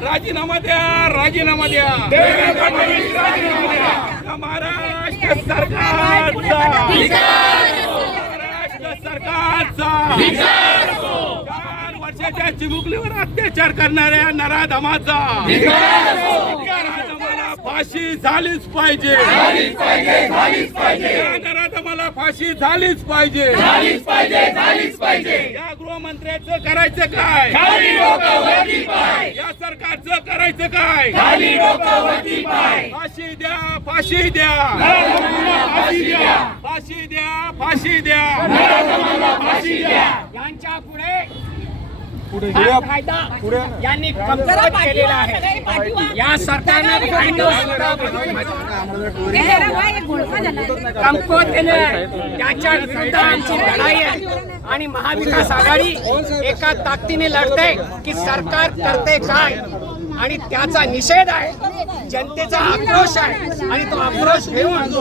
राजीनामा द्या राजीनामा द्या. महाराष्ट्र सरकारचा. महाराष्ट्र सरकारचा. चार वर्षाच्या चिमुकलीवर अत्याचार करणाऱ्या नराधमाचा. फाशी झालीच पाहिजे. या नराधमाला फाशी झालीच पाहिजे. या गृहमंत्र्याचं करायचं काय? या सरकारचं करायचं काय? फाशी द्या फाशी द्या. फाशी द्या. फाशी द्या फाशी द्या. यांच्या पुढे हा कायदा यांनी कमकुवत केलेला आहे. या सरकारनं कमकुवत केलेला आहे. त्याच्या विरुद्ध आमची लढाई आहे. आणि महाविकास आघाडी एका ताकदीने लढते की सरकार करते काय? आणि त्याचा निषेध आहे. जनतेचा आक्रोश आहे. आणि तो आक्रोश घेऊन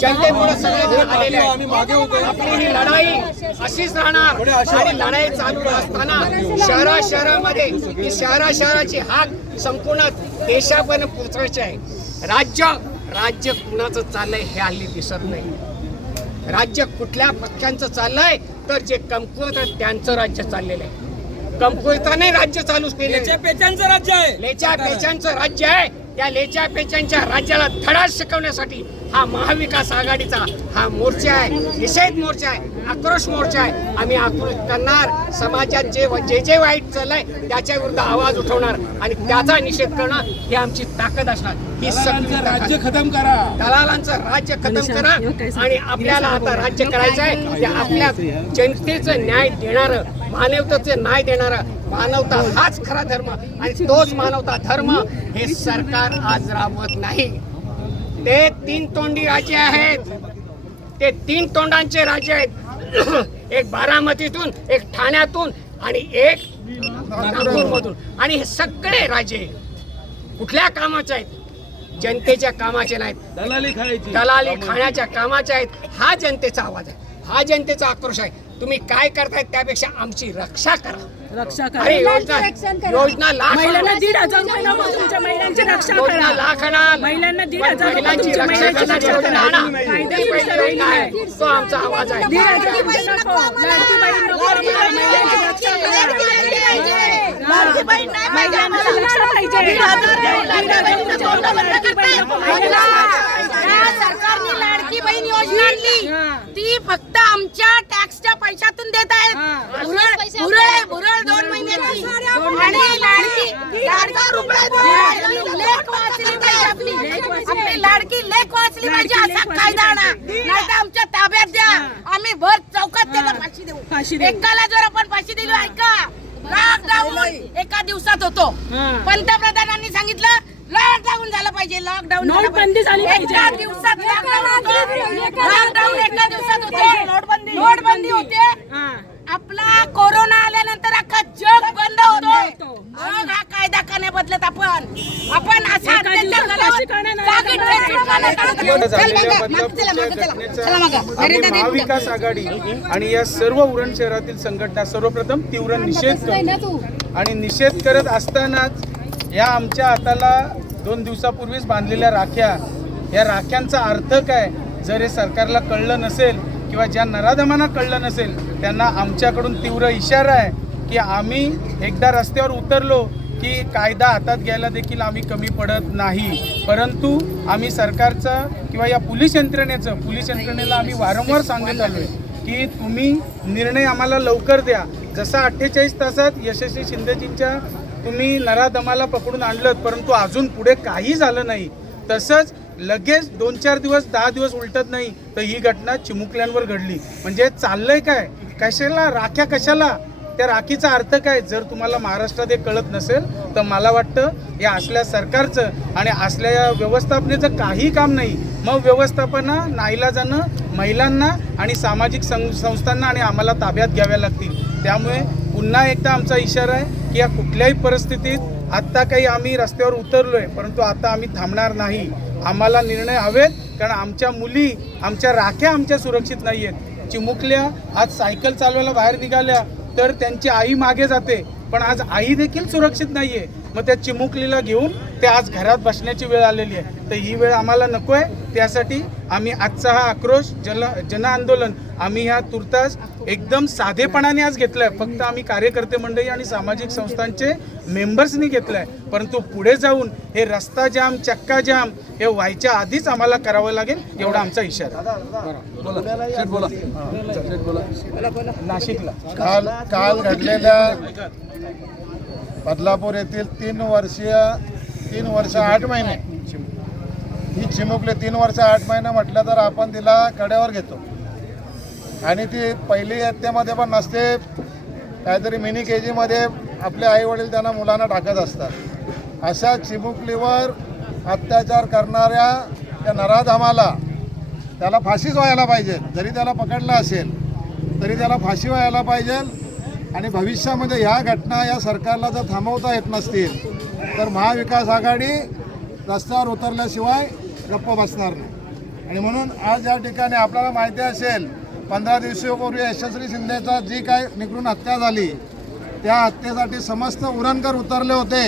जनतेपुढे सगळे आलेले आपली ही लढाई अशीच राहणार. आणि लढाई चालू असताना शहरा शहरामध्ये ही शहरा शहराची हाक संपूर्ण देशापर्यंत पोहोचवायची आहे. राज्य राज्य कुणाचं चाललंय हे हल्ली दिसत नाही. राज्य कुठल्या पक्षांचं चाललंय तर जे कमकुवत त्यांचं राज्य चाललेलं आहे. कमकुवताने राज्य चालू केले पेचांचं राज्य आहे. लेच्या पेचांचं राज्य आहे. त्या लेच्या पेचांच्या राज्याला धडा शिकवण्यासाठी हा महाविकास आघाडीचा हा मोर्चा आहे. निषेध मोर्चा आहे. आक्रोश मोर्चा आहे. आम्ही आक्रोश करणार. समाजात जे जे जे वाईट चाललंय त्याच्या विरुद्ध आवाज उठवणार आणि त्याचा निषेध करणं ही आमची ताकद असणार. ही सगळी राज्य खतम करा. दलालांचं राज्य खतम करा आणि आपल्याला आता राज्य करायचं आहे. ते आपल्या जनतेचं न्याय देणारं मानवतेचं न्याय देणारं मानवता हाच खरा धर्म आणि तोच मानवता धर्म हे सरकार आज राबवत नाही. ते तीन तोंडी राज्य आहेत. ते तीन तोंडांचे राज्य आहेत. एक बारामतीतून एक ठाण्यातून आणि एक नागपूरमधून. आणि हे सगळे राज्य कुठल्या कामाचे आहेत? जनतेच्या कामाचे नाहीत. दलाली खाण्याच्या कामाच्या आहेत. हा जनतेचा आवाज आहे. हा जनतेचा आक्रोश आहे. तुम्ही काय करतायत त्यापेक्षा आमची रक्षा करा. रक्षा अरे करा योजना योजना लाख महिलांना दीड हजार तुमच्या महिलांची रक्षा योजना करा लाख आणा. महिलांना दीड हजार महिलांची रक्षा महिलांची करण्याची रक्षा योजना करा. आणा. कायद्याची ही पहिली सवय योजना आहे. नाही. तो आमचा आवाज आहे. दीड हजार रुपये नको. लाडकी बहीण नको. आम्हाला. महिलांची रक्षा करा. महिलांना रक्षा पाहिजे. दीड हजार तुमच्या लाडकी बहीण नको. या सरकारने लाडकी बहीण योजना आणली. हा. ती फक्त आमच्या टॅक्सच्या पैशातून देत हा. आहेत भुरळ भुरळ भुरळ दोन महिन्याची आणि लाडकी लाडका रुपये देऊन लेख वाचली पाहिजे आपली. आपली लाडकी लेख वाचली पाहिजे लाडकी असा कायदा आणा. नाही तर आमच्या ताब्यात द्या. आम्ही भर चौकात त्याला फाशी देऊ. फाशी देऊ. एकाला जर आपण फाशी दिली ऐका. लॉकडाऊन एका दिवसात होतो. पंतप्रधानांनी सांगितलं लॉकडाऊन झालं पाहिजे लॉकडाऊन नोटबंदी झाली पाहिजे. एका दिवसात लॉकडाऊन एका दिवसात होते. नोटबंदी. नोटबंदी होते. हा. आपला कोरोना आल्यानंतर अख्खा जग बंद होतो. मग हा कायदा का नाही बदलत आपण. आपण असा महाविकास आघाडी आणि या सर्व उरण शहरातील संघटना सर्वप्रथम तीव्र निषेध करतो. आणि निषेध करत असतानाच या आमच्या हाताला दोन दिवसापूर्वीच बांधलेल्या राख्या. या राख्यांचा अर्थ काय? जर हे सरकारला कळलं नसेल किंवा ज्या नराधमांना कळलं नसेल त्यांना आमच्याकडून तीव्र इशारा आहे की आम्ही एकदा रस्त्यावर उतरलो की कायदा हातात घ्यायला देखील आम्ही कमी पडत नाही. परंतु आम्ही सरकारचं किंवा या पोलीस यंत्रणेचं पोलीस यंत्रणेला आम्ही वारंवार सांगत आलो आहे की तुम्ही निर्णय आम्हाला लवकर द्या. जसा अठ्ठेचाळीस तासात यशस्वी शिंदेजींच्या तुम्ही नराधमाला पकडून आणलं परंतु अजून पुढे काही झालं नाही. तसंच लगेच दोन चार दिवस दहा दिवस उलटत नाही तर ही घटना चिमुकल्यांवर घडली. म्हणजे चाललंय काय? कशाला? राख्या कशाला? त्या राखीचा अर्थ काय? जर तुम्हाला महाराष्ट्रात हे कळत नसेल तर मला वाटतं या असल्या सरकारचं आणि असल्या या व्यवस्थापनेचं काही काम नाही. मग व्यवस्थापना नाईलाजानं महिलांना आणि सामाजिक सं संस्थांना आणि आम्हाला ताब्यात घ्याव्या लागतील. त्यामुळे पुन्हा एकदा आमचा इशारा आहे की या कुठल्याही परिस्थितीत आत्ता काही आम्ही रस्त्यावर उतरलो आहे परंतु आता आम्ही थांबणार नाही. आम्हाला निर्णय हवेत कारण आमच्या मुली आमच्या राख्या आमच्या सुरक्षित नाही आहेत चिमुकल्या आज सायकल चालवायला बाहेर निघाल्या तर त्यांची आई मागे जाते. पण आज आई देखील सुरक्षित नाही आहे मग त्या चिमुकलीला घेऊन ते आज घरात बसण्याची वेळ आलेली आहे. तर ही वेळ आम्हाला नको आहे त्यासाठी आम्ही आजचा हा आक्रोश जल जन आंदोलन आम्ही ह्या तुर्तास एकदम साधेपणाने आज घेतलाय. फक्त आम्ही कार्यकर्ते मंडळी आणि सामाजिक संस्थांचे मेंबर्सनी घेतलाय. परंतु पुढे जाऊन हे रस्ता जाम चक्का जाम हे व्हायच्या आधीच आम्हाला करावं लागेल एवढा आमचा इशारा. नाशिकला. काल काल घडलेल्या बदलापूर येथील तीन वर्षीय तीन वर्ष आठ महिने ही चिमुकली तीन वर्ष आठ महिने म्हटलं तर आपण तिला कड्यावर घेतो. आणि ती पहिली इयत्तेमध्ये पण नसते. काहीतरी मिनी के जीमध्ये आपले आई वडील त्यांना मुलांना टाकत असतात. अशा चिमुकलीवर अत्याचार करणाऱ्या त्या नराधमाला त्याला फाशीच व्हायला पाहिजे. जरी त्याला पकडलं असेल तरी त्याला फाशी व्हायला पाहिजे. आणि भविष्यामध्ये ह्या घटना या सरकारला जर थांबवता येत नसतील तर महाविकास आघाडी रस्त्यावर उतरल्याशिवाय गप्प बसणार नाही. आणि म्हणून आज या ठिकाणी आपल्याला माहिती असेल पंधरा दिवसापूर्वी यशस्वी शिंदेचा जी काय निकडून हत्या झाली त्या हत्येसाठी समस्त उरणकर उतरले होते.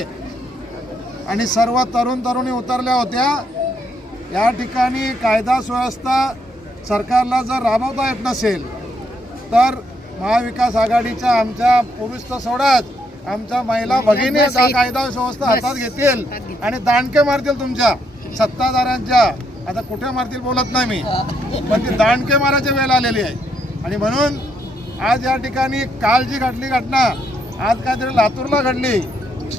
आणि सर्व तरुण तरुणी उतरल्या होत्या. या ठिकाणी कायदा सुव्यवस्था सरकारला जर राबवता येत नसेल तर महाविकास आघाडीच्या आमच्या पुरुष तर सोडाच आमच्या महिला भगिनी हा कायदा सुव्यवस्था हातात घेतील. आणि दांडके मारतील तुमच्या. सत्ताधाऱ्यांच्या आता कुठे मारतील बोलत नाही मी पण ती दांडके मारायची वेळ आलेली आहे. आणि म्हणून आज या ठिकाणी काल जी घडली घटना आज काहीतरी लातूरला घडली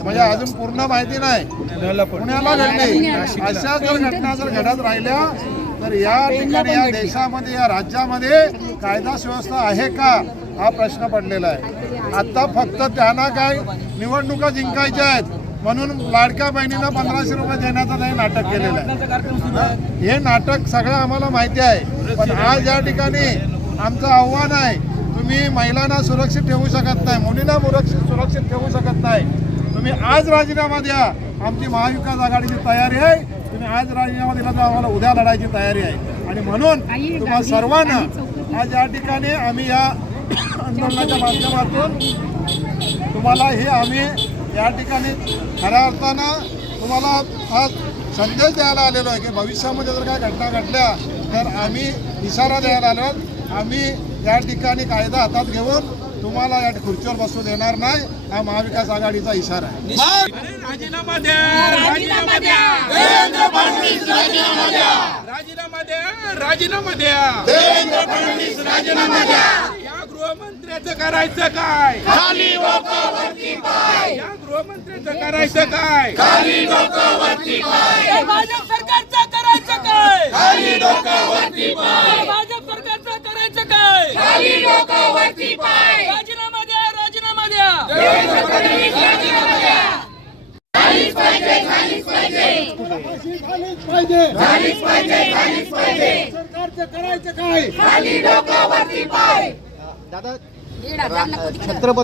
म्हणजे अजून पूर्ण माहिती नाही. पुण्याला घडली. अशा जर घटना जर घडत राहिल्या तर या ठिकाणी या देशामध्ये या राज्यामध्ये कायदा सुव्यवस्था आहे का हा प्रश्न पडलेला आहे. आता फक्त त्यांना काय निवडणुका जिंकायच्या आहेत म्हणून लाडक्या बहिणींना पंधराशे रुपये देण्याचं हे नाटक केलेलं आहे. हे? नाटक सगळं आम्हाला माहिती आहे. पण आज या ठिकाणी आमचं आव्हान आहे तुम्ही महिलांना सुरक्षित ठेवू शकत नाही मुलींना सुरक्षित सुरक्षित ठेवू शकत नाही. तुम्ही आज राजीनामा द्या. आमची महाविकास आघाडीची तयारी आहे. तुम्ही आज राजीनामा दिला तर आम्हाला उद्या लढायची तयारी आहे. आणि म्हणून तुम्हाला सर्वांना आज या ठिकाणी आम्ही या आंदोलनाच्या माध्यमातून तुम्हाला हे आम्ही या ठिकाणी खऱ्या अर्थानं तुम्हाला हा संदेश द्यायला आलेलो आहे की भविष्यामध्ये जर काय घटना घडल्या तर आम्ही इशारा द्यायला आलो आहोत. आम्ही या ठिकाणी कायदा हातात घेऊन तुम्हाला या खुर्चीवर बसू देणार नाही. हा महाविकास आघाडीचा इशारा आहे. राजीनामा द्या. राजीनामा द्या. देवेंद्र फडणवीस राजीनामा द्या. राजीनामा द्या. राजीनामा द्या. देवेंद्र फडणवीस राजीनामा द्या. गृहमंत्र्याचं करायचं काय? खाली वरती पाय. या गृहमंत्र्याचं करायचं काय? खाली वरती पाय. भाजप सरकारचं करायचं काय? खाली वरती पाय. भाजप सरकारचं करायचं काय? खाली वरती पाय. राजीनामा द्या राजीनामा द्या. सरकारचं करायचं काय? दीड हजार नको